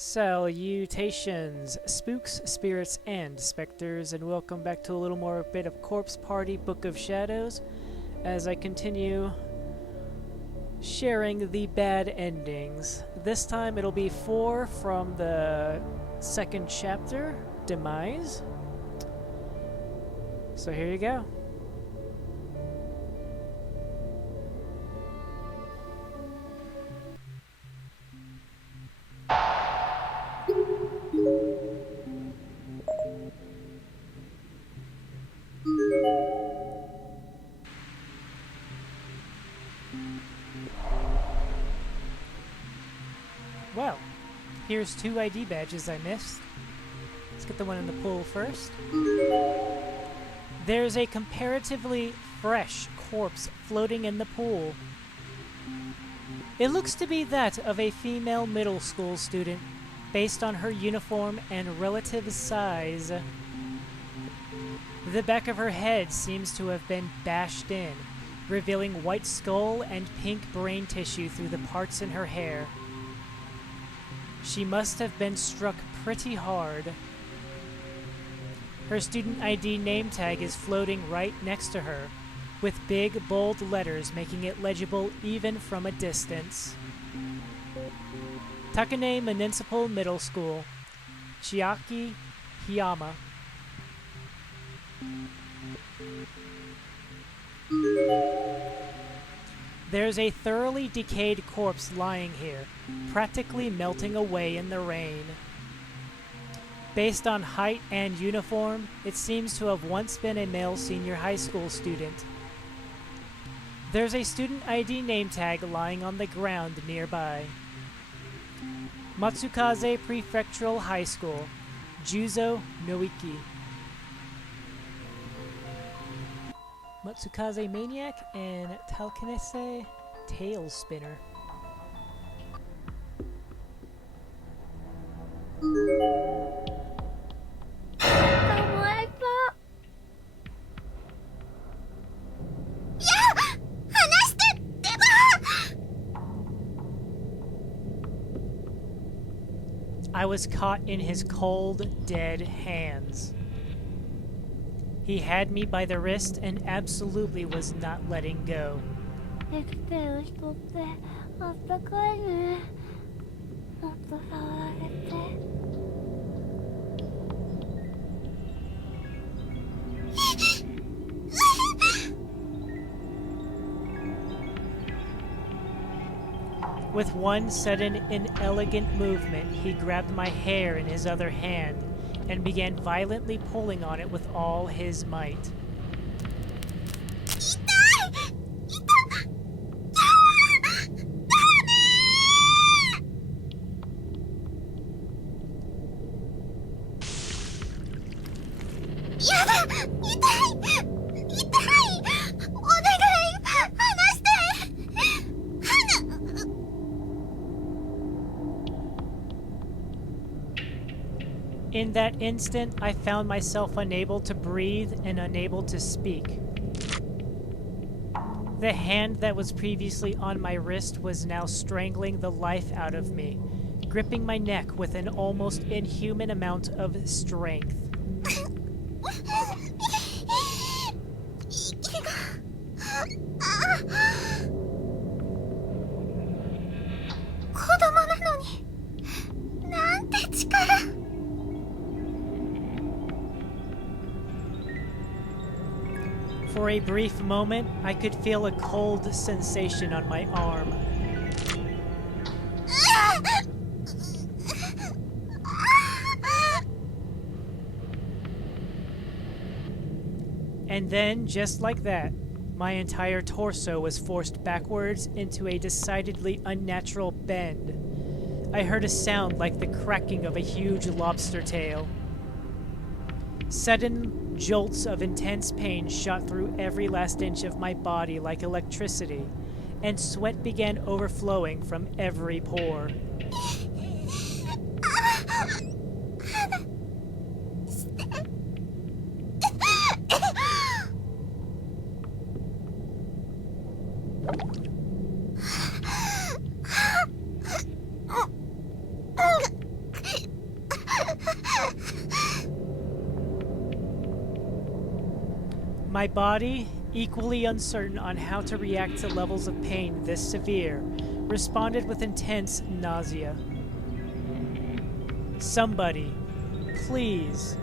Salutations, spooks, spirits, and specters, and welcome back to a little more bit of Corpse Party Book of Shadows as I continue sharing the bad endings. This time it'll be 4 from the second chapter, Demise. So here you go. Well, here's 2 ID badges I missed. Let's get the one in the pool first. There's a comparatively fresh corpse floating in the pool. It looks to be that of a female middle school student, based on her uniform and relative size. The back of her head seems to have been bashed in, revealing white skull and pink brain tissue through the parts in her hair. She must have been struck pretty hard. Her student ID name tag is floating right next to her, with big, bold letters making it legible even from a distance. Takane Municipal Middle School, Chiaki Hiyama. There's a thoroughly decayed corpse lying here, practically melting away in the rain. Based on height and uniform, it seems to have once been a male senior high school student. There's a student ID name tag lying on the ground nearby. Matsukaze Prefectural High School, Juzo Noiki. Matsukaze Maniac and Talkanese Tail Spinner. I was caught in his cold, dead hands. He had me by the wrist and absolutely was not letting go. With one sudden, inelegant movement, he grabbed my hair in his other hand and began violently pulling on it with all his might. In that instant, I found myself unable to breathe and unable to speak. The hand that was previously on my wrist was now strangling the life out of me, gripping my neck with an almost inhuman amount of strength. For a brief moment, I could feel a cold sensation on my arm. And then, just like that, my entire torso was forced backwards into a decidedly unnatural bend. I heard a sound like the cracking of a huge lobster tail. Sudden jolts of intense pain shot through every last inch of my body like electricity, and sweat began overflowing from every pore. My body, equally uncertain on how to react to levels of pain this severe, responded with intense nausea. Somebody, please.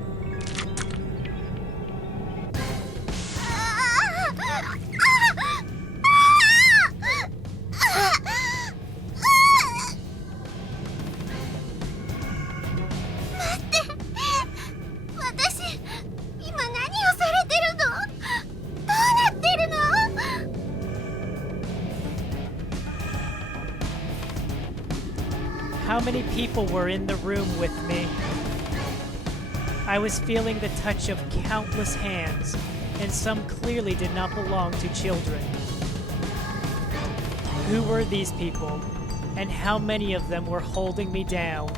How many people were in the room with me? I was feeling the touch of countless hands, and some clearly did not belong to children. Who were these people, and how many of them were holding me down?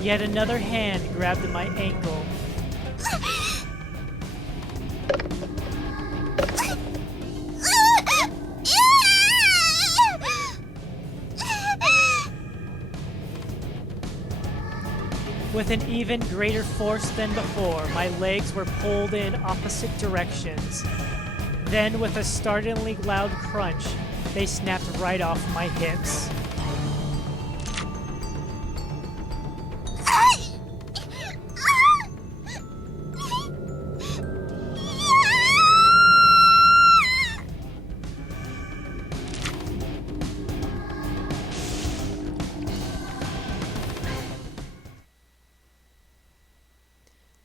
Yet another hand grabbed my ankle. With an even greater force than before, my legs were pulled in opposite directions. Then, with a startlingly loud crunch, they snapped right off my hips.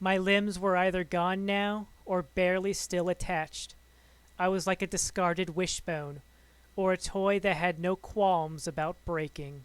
My limbs were either gone now, or barely still attached. I was like a discarded wishbone, or a toy that had no qualms about breaking.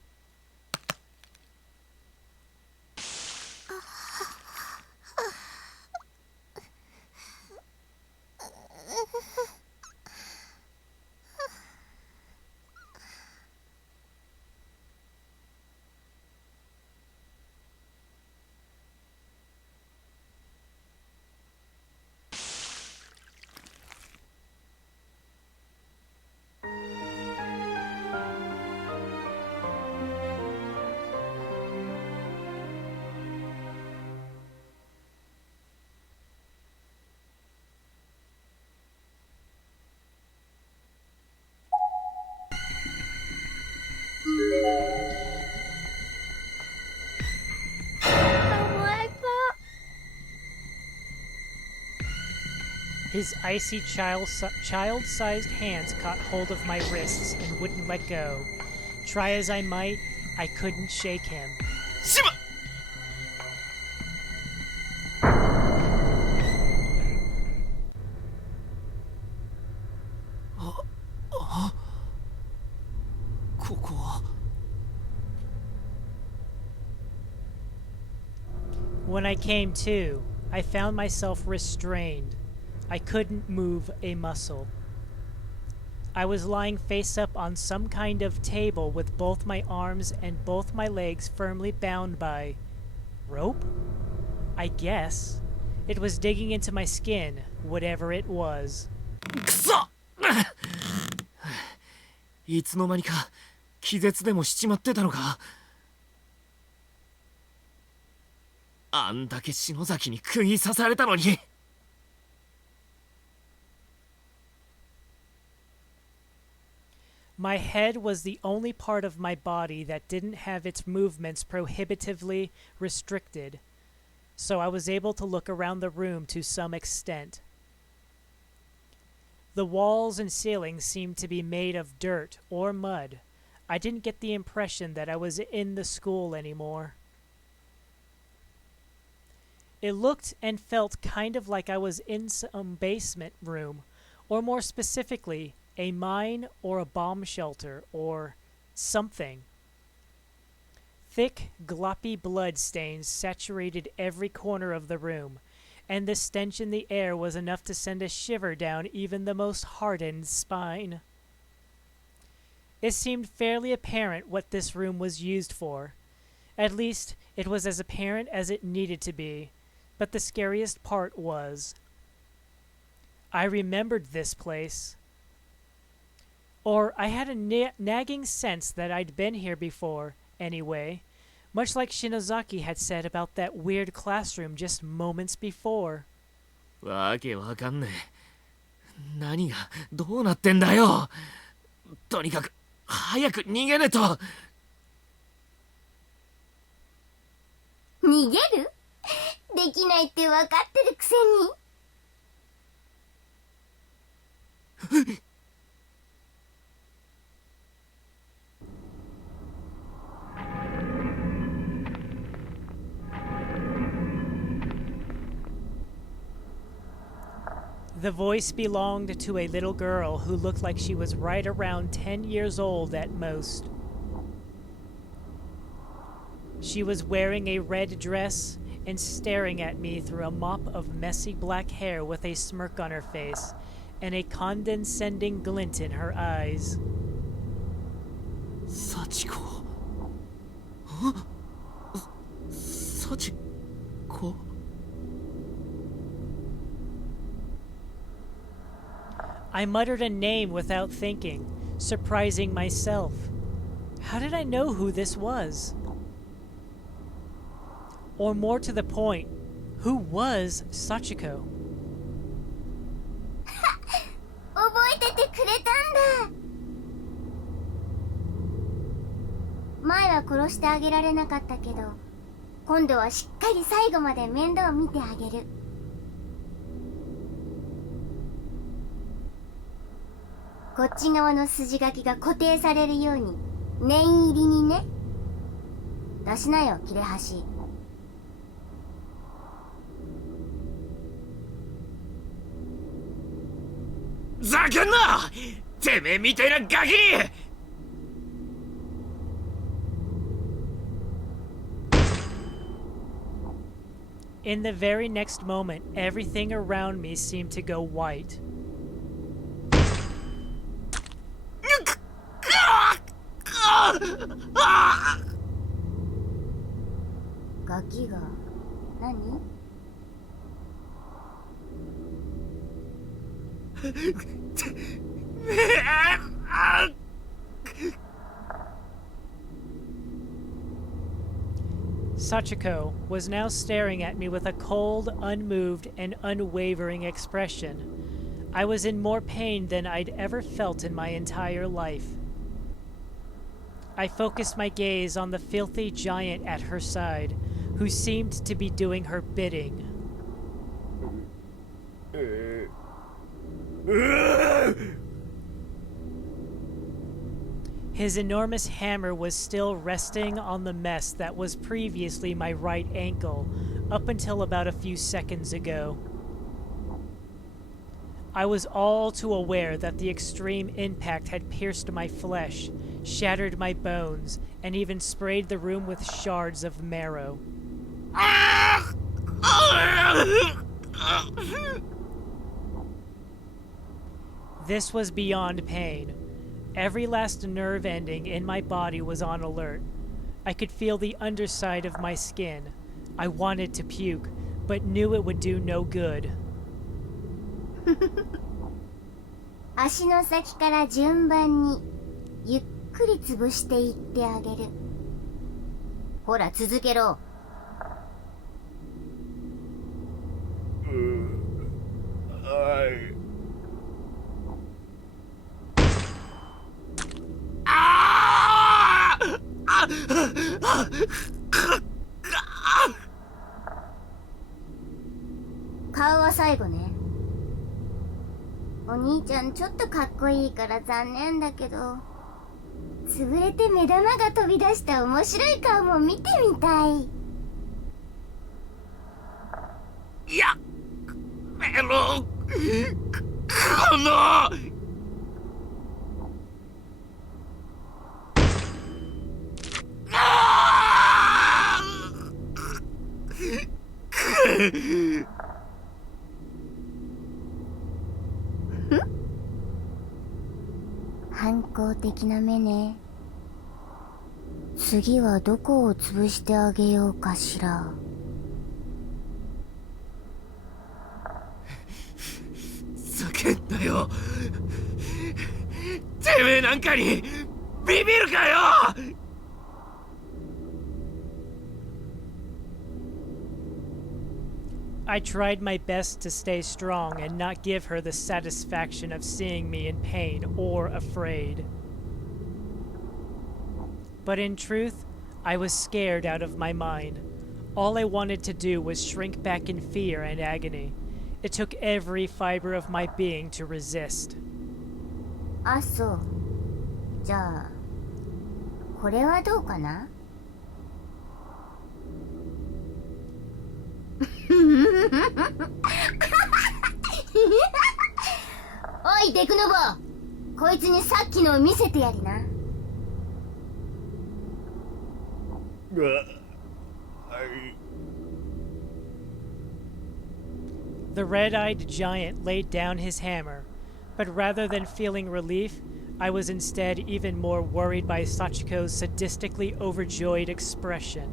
His icy child-sized hands caught hold of my wrists and wouldn't let go. Try as I might, I couldn't shake him. Shiba! When I came to, I found myself restrained. I couldn't move a muscle. I was lying face up on some kind of table with both my arms and both my legs firmly bound by rope? I guess. It was digging into my skin, whatever it was. くそいつの間にか気絶でもしちまってたのか。あんだけ篠崎に釘刺されたのに。My head was the only part of my body that didn't have its movements prohibitively restricted, so I was able to look around the room to some extent. The walls and ceiling seemed to be made of dirt or mud. I didn't get the impression that I was in the school anymore. It looked and felt kind of like I was in some basement room, or more specifically, a mine or a bomb shelter or something. Thick, gloppy blood stains saturated every corner of the room, and the stench in the air was enough to send a shiver down even the most hardened spine. It seemed fairly apparent what this room was used for. At least, it was as apparent as it needed to be, but the scariest part was, I remembered this place. Or I had a nagging sense that I'd been here before, anyway, much like Shinozaki had said about that weird classroom just moments before. わけわかんねえ。何がどうなってんだよ。とにかく早く逃げねえと。逃げる？できないって分かってるくせに。The voice belonged to a little girl who looked like she was right around 10 years old at most. She was wearing a red dress and staring at me through a mop of messy black hair with a smirk on her face and a condescending glint in her eyes. Sachiko? Sachiko? I muttered a name without thinking, surprising myself. How did I know who this was? Or more to the point, who was Sachiko? 覚えててくれたんだ。前は殺してあげられなかったけど、今度はしっかり最後まで面倒見てあげる。こっち側の筋書きが固定されるように念入りにね。出しなよ切れ端。ざけんな！てめえみたいなガキに！ In the very next moment, everything around me seemed to go white. ガキが何？Sachiko was now staring at me with a cold, unmoved, and unwavering expression. I was in more pain than I'd ever felt in my entire life. I focused my gaze on the filthy giant at her side, who seemed to be doing her bidding. His enormous hammer was still resting on the mess that was previously my right ankle, up until about a few seconds ago. I was all too aware that the extreme impact had pierced my flesh, shattered my bones, and even sprayed the room with shards of marrow. This was beyond pain. Every last nerve ending in my body was on alert. I could feel the underside of my skin. I wanted to puke, but knew it would do no good. 足の先から順番にゆっくり潰していってあげる。ほら続けろ。顔は最後ね。お兄ちゃんちょっとかっこいいから残念だけど、潰れて目玉が飛び出した面白い顔も見てみたい。やめろ、この反抗的な目ね。次はどこを潰してあげようかしら。叫んだよ。ててめえなんかにビビるかよ。I tried my best to stay strong and not give her the satisfaction of seeing me in pain or afraid. But in truth, I was scared out of my mind. All I wanted to do was shrink back in fear and agony. It took every fiber of my being to resist. あ、そう。じゃあこれはどうかな。おいデクノボ、こいつにさっきのを見せてやりな。The red-eyed giant laid down his hammer, but rather than feeling relief, I was instead even more worried by Sachiko's sadistically overjoyed expression.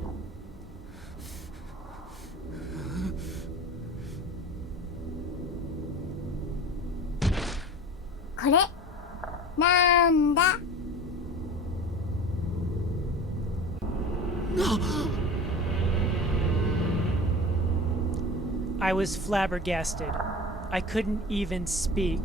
これなんだ。I was flabbergasted. I couldn't even speak.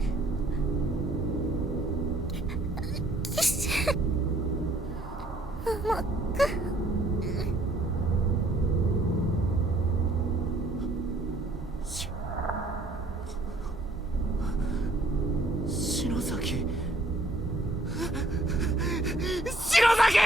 篠崎。篠崎。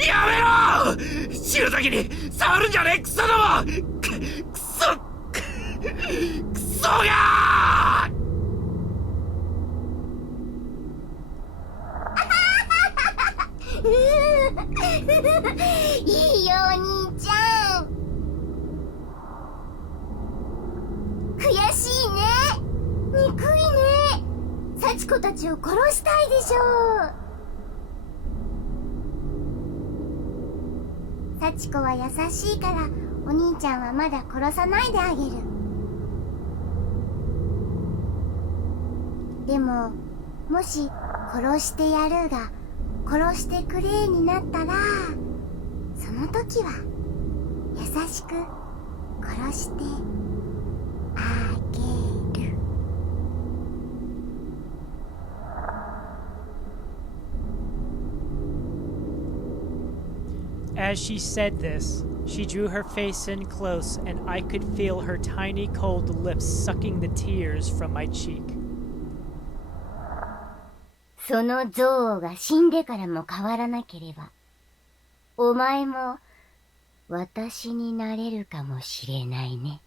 やめろ！篠崎に触るんじゃねえ、クソども！クソが！いいよお兄ちゃん。悔しいね。憎いね。幸子たちを殺したいでしょう。幸子は優しいからお兄ちゃんはまだ殺さないであげる。でももし殺してやるが殺してくれになったら、その時は優しく殺してあげる。As she said this, she drew her face in close, and I could feel her tiny cold lips sucking the tears from my cheek. その憎悪が死んでからも変わらなければ、お前も私になれるかもしれないね。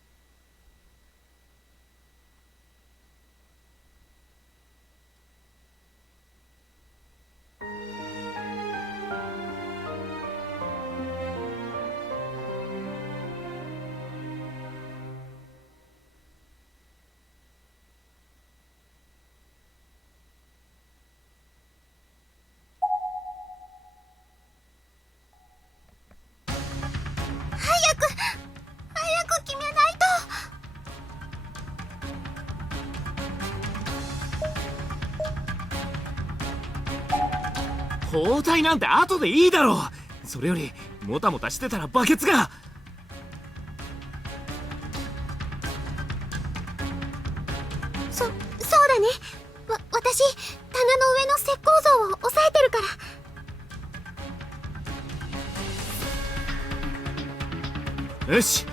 早く決めないと。包帯なんて後でいいだろう。それよりもたもたしてたらバケツが。そうだね。私棚の上の石膏像を押さえてるから。よし、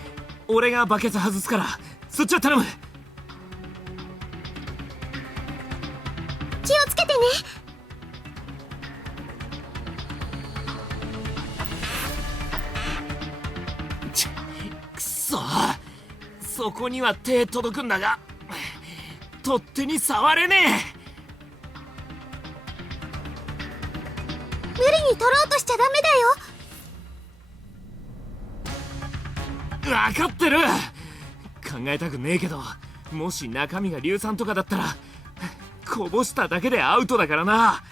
俺がバケツ外すからそっちは頼む。気をつけてね。くそ。そこには手届くんだが取っ手に触れね無理に取ろうとしちゃダメだよ。え。分かってる。考えたくねえけど、もし中身が硫酸とかだったらこぼしただけでアウトだからな。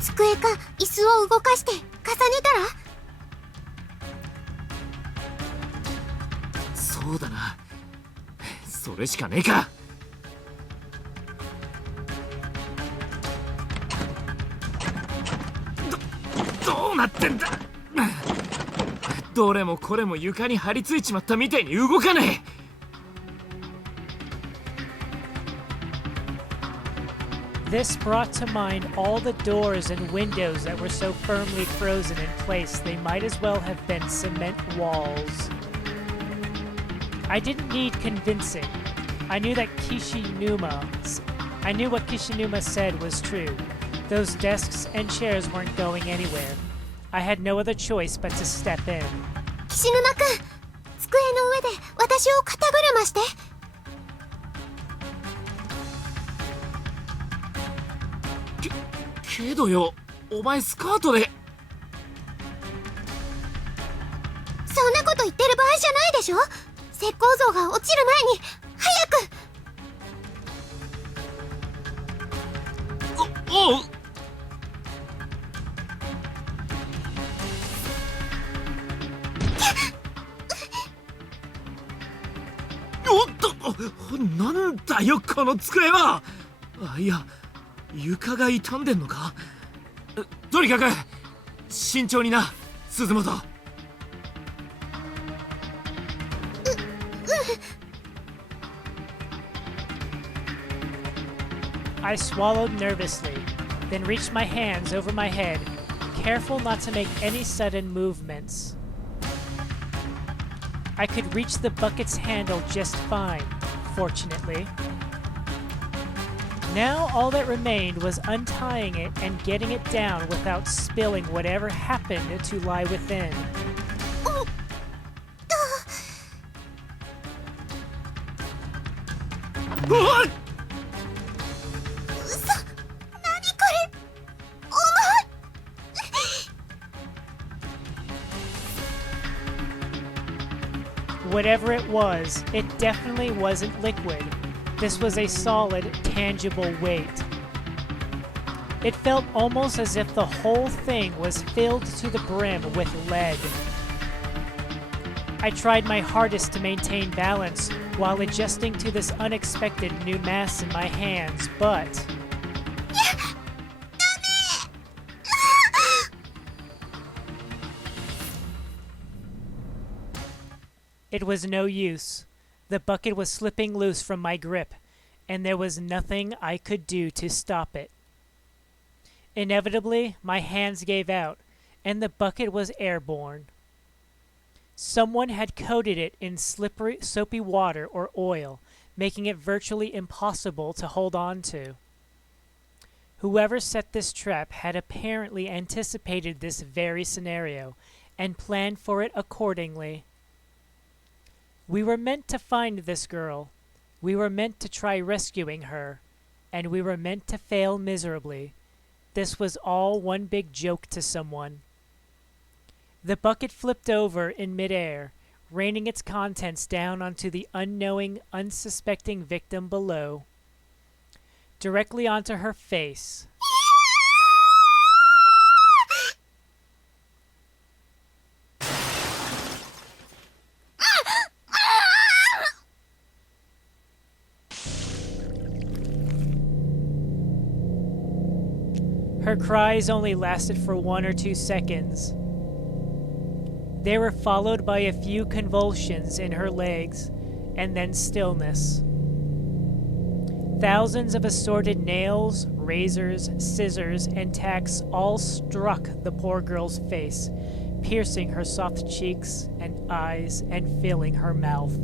机か椅子を動かして重ねたら。そうだな、それしかねえか。どうなってんだ。どれもこれも床に張り付いちまったみたいに動かねえ。This brought to mind all the doors and windows that were so firmly frozen in place they might as well have been cement walls. I didn't need convincing. I knew what Kishinuma said was true. Those desks and chairs weren't going anywhere. I had no other choice but to step in. 岸沼くん、机の上で私を肩車して。けどよ、お前スカートで。そんなこと言ってる場合じゃないでしょ。石膏像が落ちる前に早く。おう。おっと、なんだよこの机は。いや、床が傷んでんのか。とにかく慎重にな、鈴本。I swallowed nervously, then reached my hands over my head, careful not to make any sudden movements. I could reach the bucket's handle just fine, fortunately. Now all that remained was untying it and getting it down without spilling whatever happened to lie within. Whatever it was, it definitely wasn't liquid. This was a solid, tangible weight. It felt almost as if the whole thing was filled to the brim with lead. I tried my hardest to maintain balance while adjusting to this unexpected new mass in my hands, but... It was no use. The bucket was slipping loose from my grip, and there was nothing I could do to stop it. Inevitably, my hands gave out, and the bucket was airborne. Someone had coated it in slippery, soapy water or oil, making it virtually impossible to hold on to. Whoever set this trap had apparently anticipated this very scenario, and planned for it accordingly. We were meant to find this girl. We were meant to try rescuing her. And we were meant to fail miserably. This was all one big joke to someone. The bucket flipped over in midair, raining its contents down onto the unknowing, unsuspecting victim below. Directly onto her face. Her cries only lasted for 1 or 2 seconds. They were followed by a few convulsions in her legs, and then stillness. Thousands of assorted nails, razors, scissors, and tacks all struck the poor girl's face, piercing her soft cheeks and eyes and filling her mouth.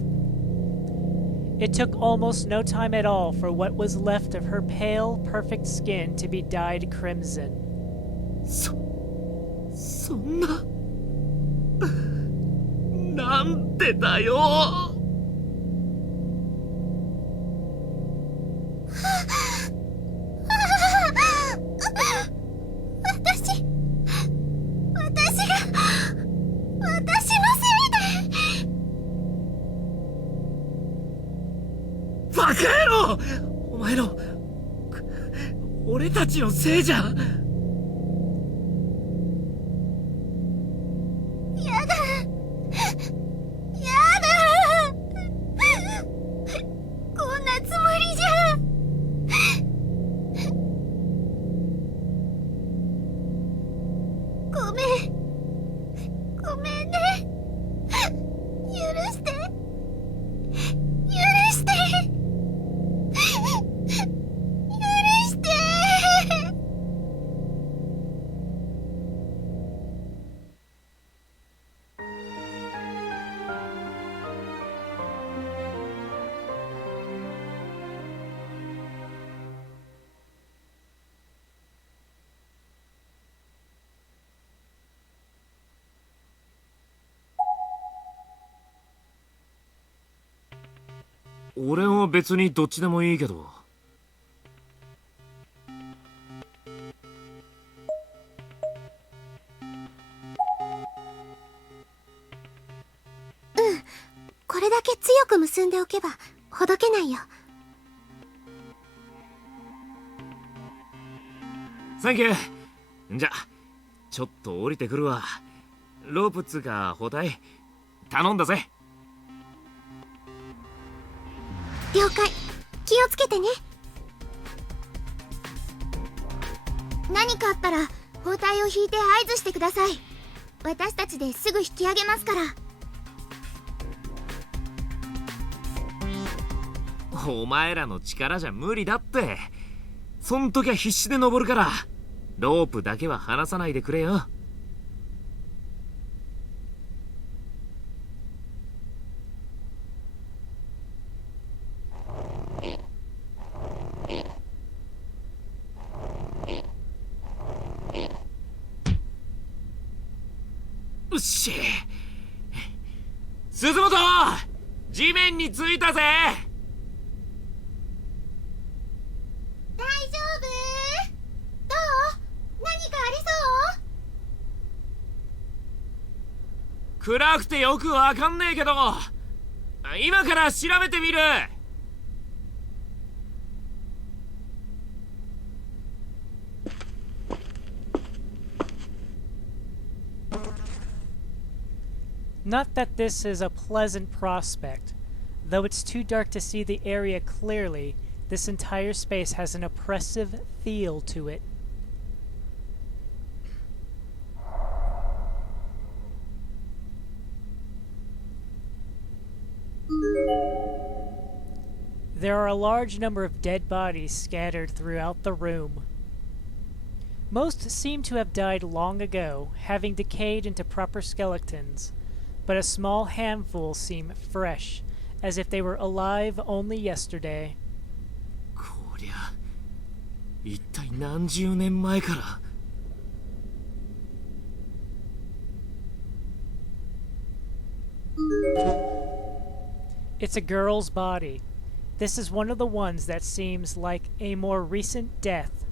It took almost no time at all for what was left of her pale, perfect skin to be dyed crimson. そんな。なんでだよ。私のせいで。バカ野郎！お前の俺たちのせいじゃ。やだこんなつもりじゃ。ごめんね。許して俺は別にどっちでもいいけど。これだけ強く結んでおけばほどけないよ。サンキュー。じゃちょっと降りてくるわ。ロープつうか包帯頼んだぜ。了解。気をつけてね。何かあったら包帯を引いて合図してください。私たちですぐ引き上げますから。お前らの力じゃ無理だって。そん時は必死で登るから、ロープだけは離さないでくれよ。よし、鈴本、地面についたぜ。大丈夫？どう？何かありそう？暗くてよくわかんねえけど、今から調べてみる。Not that this is a pleasant prospect. Though it's too dark to see the area clearly, this entire space has an oppressive feel to it. There are a large number of dead bodies scattered throughout the room. Most seem to have died long ago, having decayed into proper skeletons, but a small handful seem fresh, as if they were alive only yesterday. こりゃ、一体何十年前から。It's a girl's body. This is one of the ones that seems like a more recent death.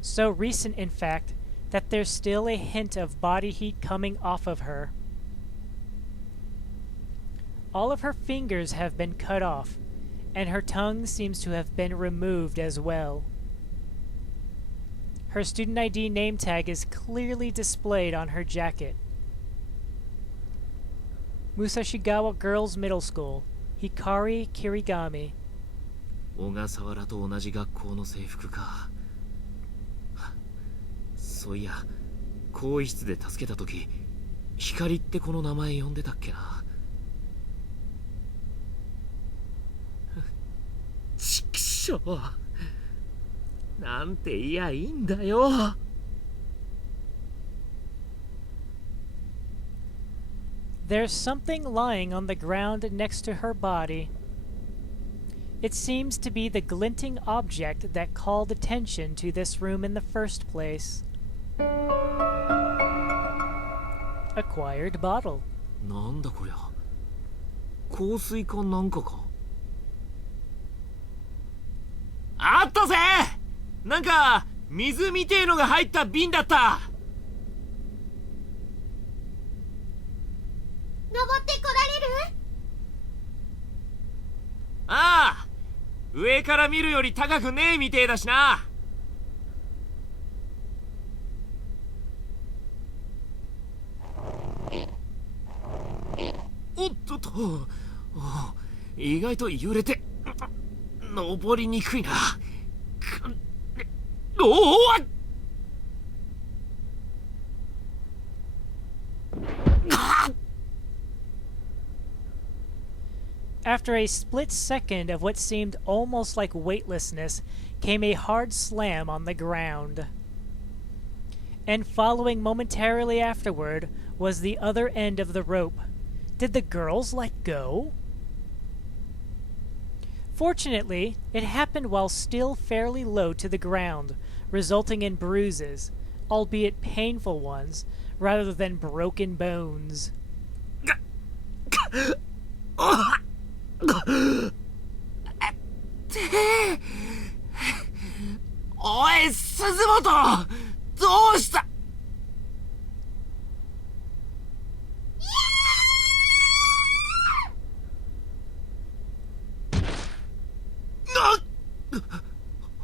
So recent, in fact, that there's still a hint of body heat coming off of her. All of her fingers have been cut off, and her tongue seems to have been removed as well. Her student ID name tag is clearly displayed on her jacket. Musashigawa Girls Middle School, Hikari Kirigami. 小笠原と同じ学校の制服か。そういや、更衣室で助けた時、光ってこの名前呼んでたっけな。ちくしょう。なんて言やいいんだよ。There's something lying on the ground next to her body. It seems to be the glinting object that called attention to this room in the first place. Acquired bottle. なんだこりゃ、香水かなんかか。あったぜ。なんか水みてえのが入った瓶だった。登ってこられる？ああ、上から見るより高くねえみてえだしな。おっとっと、意外と揺れて登りにくいな。おお、After a split second of what seemed almost like weightlessness, came a hard slam on the ground. And following momentarily afterward was the other end of the rope. Did the girls let go? Fortunately, it happened while still fairly low to the ground, resulting in bruises, albeit painful ones, rather than broken bones. おい、鈴本、どうした？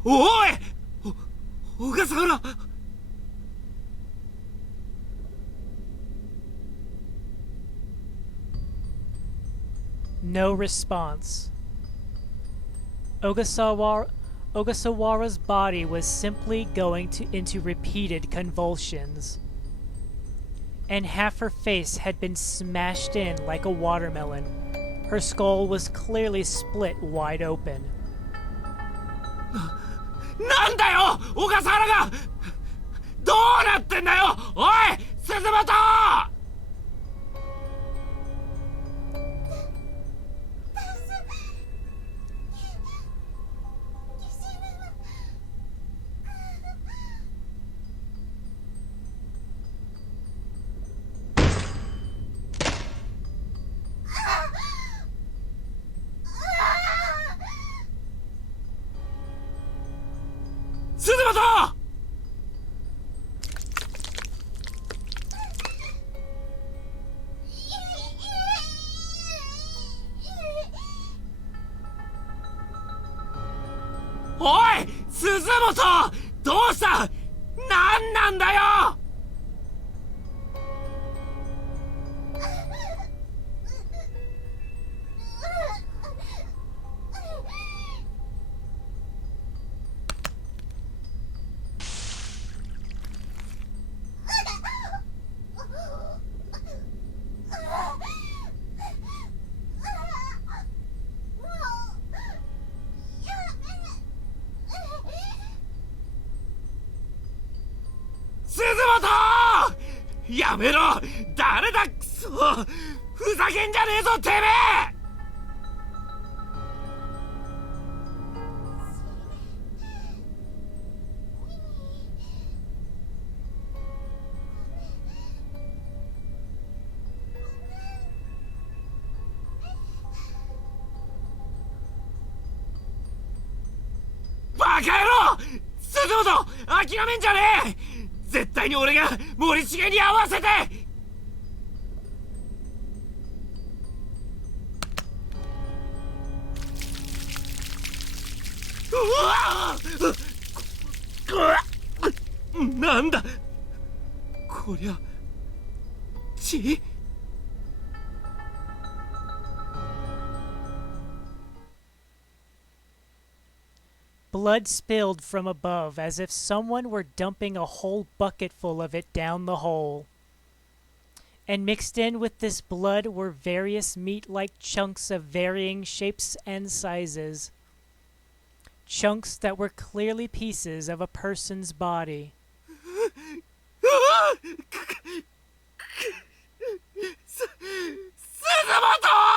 おい、小笠原。No response. Ogasawara's body was simply going into repeated convulsions. And half her face had been smashed in like a watermelon. Her skull was clearly split wide open. なんだよ、小笠原が。どうなってんだよ、おい、鈴本。鈴本！おい、鈴本！どうした？なんなんだよ！鈴本！やめろ！誰だ、くそ！ふざけんじゃねえぞ、てめえ！バカ野郎！鈴本、諦めんじゃねえ！絶対に俺が森重に合わせて！なんだこりゃ、血。Blood spilled from above as if someone were dumping a whole bucketful of it down the hole. And mixed in with this blood were various meat-like chunks of varying shapes and sizes. Chunks that were clearly pieces of a person's body. 鈴本！